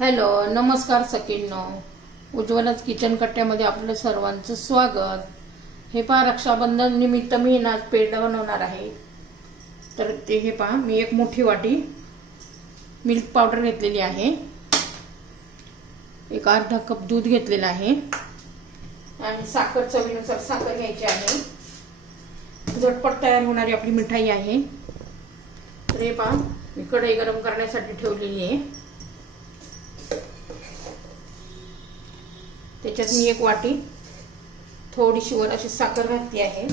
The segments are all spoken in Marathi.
हॅलो नमस्कार सकींनो उज्ज्वलाच किचन कट्ट्यामध्ये आपलं सर्वांचं स्वागत. हे पहा रक्षाबंधन निमित्त मी ना पेढ बनवणार आहे. तर ते हे पहा मी एक मोठी वाटी मिल्क पावडर घेतलेली आहे. एक अर्धा कप दूध घेतलेलं आहे. आणि साखर चवीनुसार साखर घ्यायची आहे. झटपट तयार होणारी आपली मिठाई आहे. तर हे पहा मी कढई गरम करण्यासाठी ठेवलेली आहे. त्याच्यात मी एक वाटी थोडीशी वर अशी साखर घातली आहे.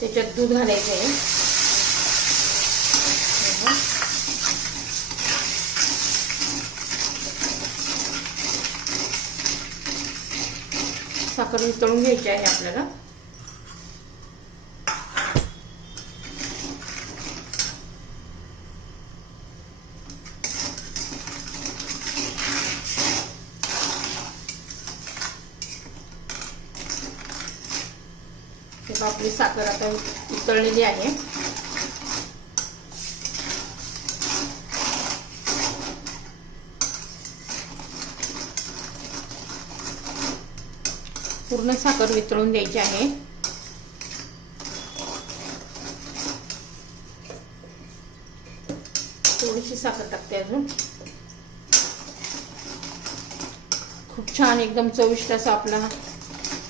त्याच्यात दूध घालायचं आहे. साखर वितळून घ्यायची आहे आपल्याला. आपली साखर आता उतळलेली आहे. पूर्ण साखर वितळून द्यायची आहे. थोडीशी साखर टाकते अजून. खूप छान एकदम चविष्ट असा आपला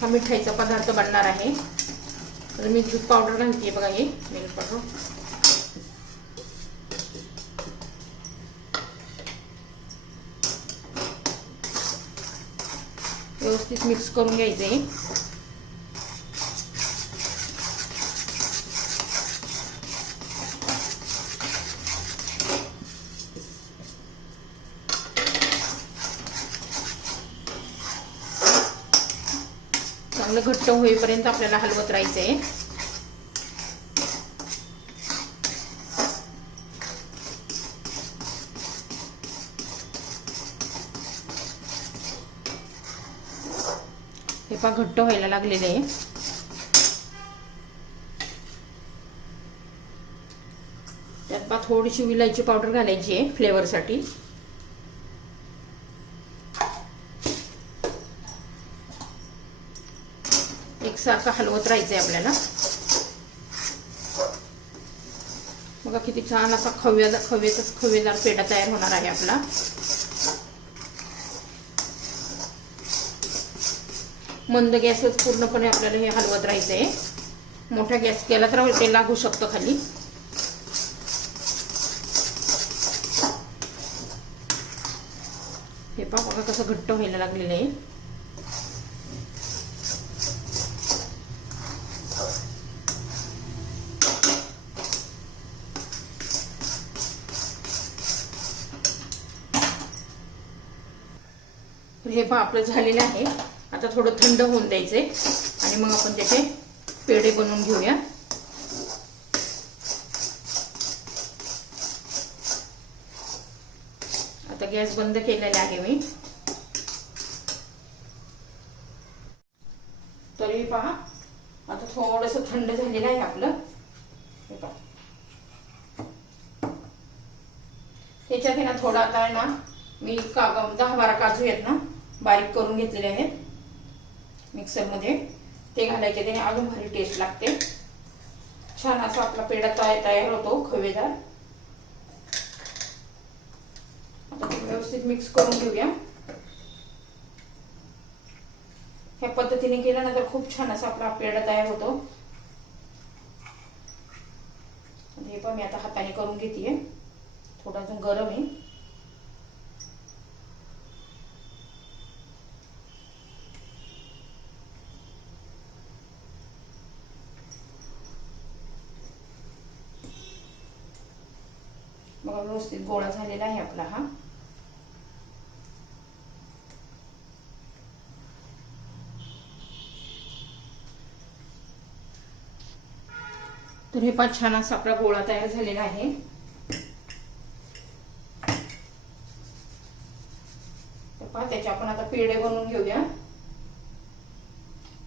हा मिठाईचा पदार्थ बनणार आहे. तर मी दूध पावडर घालते बघा हे मिल्क पावडर व्यवस्थित मिक्स करून घ्यायचं आहे चांगलं घट्ट होईपर्यंत आपल्याला हलवत राहायचं आहे हे पा घट्ट व्हायला लागलेले आहे. त्यात पा थोडीशी विलायची पावडर घालायची आहे फ्लेवरसाठी. एकसारखं हलवत राहायचंय आपल्याला. बघा किती छान असा खव्या खवेचाच खवेदार पेढा तयार होणार आहे आपला. मंद गॅसच पूर्णपणे आपल्याला हे हलवत राहायचं आहे मोठा गॅस केला तर ते लागू शकतं खाली. हे पहा बघा कसं घट्ट व्हायला लागलेलं आहे. हे पहा आपलं झालेलं आहे. आता थोडं थंड होऊन द्यायचंय. आणि मग आपण त्याचे पेढे बनवून घेऊया. आता गॅस बंद केलेला आहे मी. तरी पहा आता थोडस थंड झालेलं आहे आपलं. हे पहा. त्याच्यात आहे ना थोडा आता ना मी का दहा बारा काजू आहेत ना बारीक करून घेतलेले आहेत. मिक्सरमध्ये ते घालायचे त्याने अजून भारी टेस्ट लागते. छान असा आपला पेढा तयार तयार होतो खवेदार. आता व्यवस्थित मिक्स करून घेऊया. ह्या पद्धतीने केलं ना तर खूप छान असा आपला पेढा तयार होतो. हे पण मी आता हाताने करून घेते थोडा अजून गरम आहे. व्यवस्थित गोळा झालेला आहे आपला हा. तर हे पाच छान असा आपला गोळा तयार झालेला आहे. पहा त्याचे आपण आता पेढे बनवून घेऊया.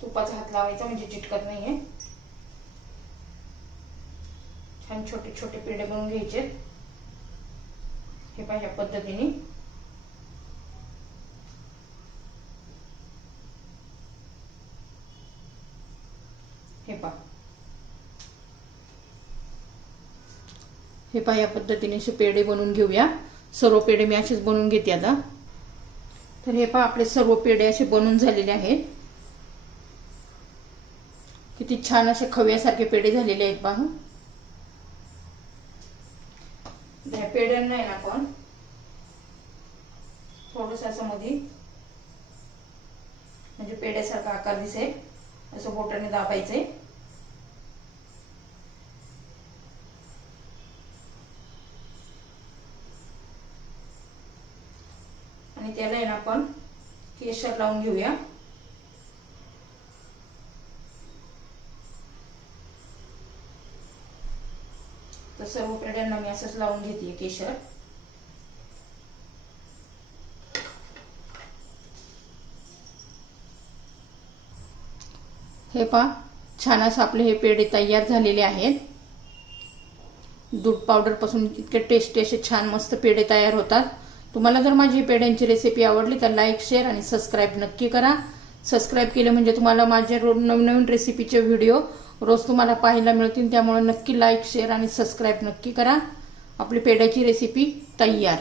तुपाचा हात लावायचा म्हणजे चिटकत नाहीये. छान छोटे छोटे पेढे बनवून घ्यायचे हे पहा ह्या पद्धतीने. हे पहा. हे पहा या पद्धतीने असे पेढे बनवून घेऊया. सर्व पेढे मी असेच बनवून घेते आता. तर हे पहा आपले सर्व पेढे असे बनवून झालेले आहेत. किती छान असे खव्यासारखे पेढे झालेले आहेत पहा. या नाही आहे ना आपण थोडस असं मध्ये म्हणजे पेढ्यासारखा आकार दिसेल असं बोटाने दाबायचंय आणि त्याला आहे ना आपण केशर लावून घेऊया. तर सर्व पेढ्यांना मी असंच लावून घेते केशर. हे पहा छान असं आपले हे पेढे तयार झालेले आहेत. दूध पावडरपासून इतके टेस्टी असे छान मस्त पेढे तयार होतात. तुम्हाला जर माझी पेढ्यांची रेसिपी आवडली तर लाईक शेअर आणि सबस्क्राईब नक्की करा. सबस्क्राईब केलं म्हणजे तुम्हाला माझे रोज रेसिपीचे व्हिडिओ रोज तुम्हाला पाहायला मिळतील त्यामुळे नक्की लाईक शेअर आणि सबस्क्राईब नक्की करा. आपली पेढ्याची रेसिपी तयार.